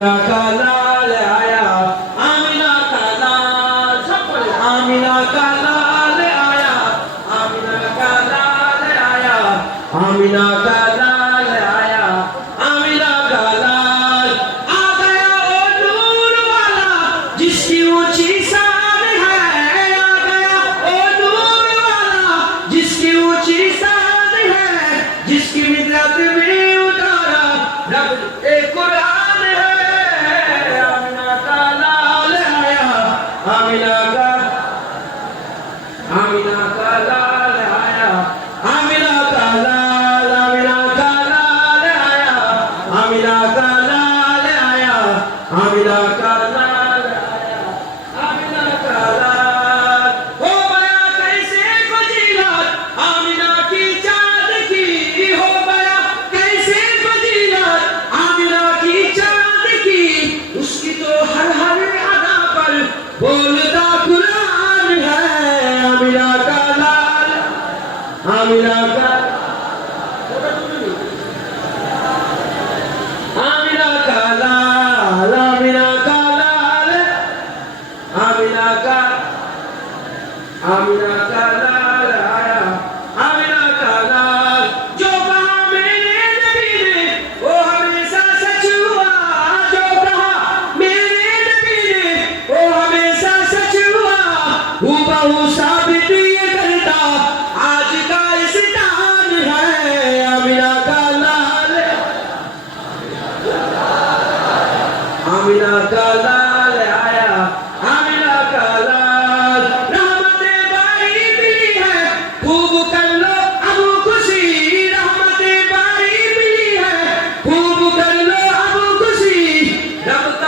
का लाल आया, आमिना का लाल, सब बोले आमिना का लाल आया, आमिना का लाल आया, आमिना का लाल आया, आमिना का लाल आ गया ओ नूर वाला जिसकी ऊंची शान है, आ गया ओ नूर वाला जिसकी ऊंची शान है, जिसकी मिल्लत में उतारा रब एक कुरान आमिना का लाल आया, आमिना का लाल, आमिना का लाल आया, आमिना का लाल आया, आमिना का लाल आया, आमिना का लाल हो गया कैसे फजीलत आमिना की चाँद की, हो गया कैसे फजीलत आमिना की चाँद की, उसकी तो हर हर अदा पर बोलता कुरान है। आमिना का लाल, आमिना का आमिना का लाल, आमिना का लाल, आमिना का आमिना का लाल आया, आमिना का लाल जो कहा मेरे नबी ने वो हमेशा सच हुआ, जो कहा मेरे नबी ने वो हमेशा सच हुआ, हूबहू साबित ये करता आज का इस्तान है। आमिना का लाल, आमिना का लाल आया, आमिना का लाल रहमतें बारी मिली है, खूब कर लो अब खुशी, रहमतें बारी मिली है, खूब कर लो अब खुशी, रब का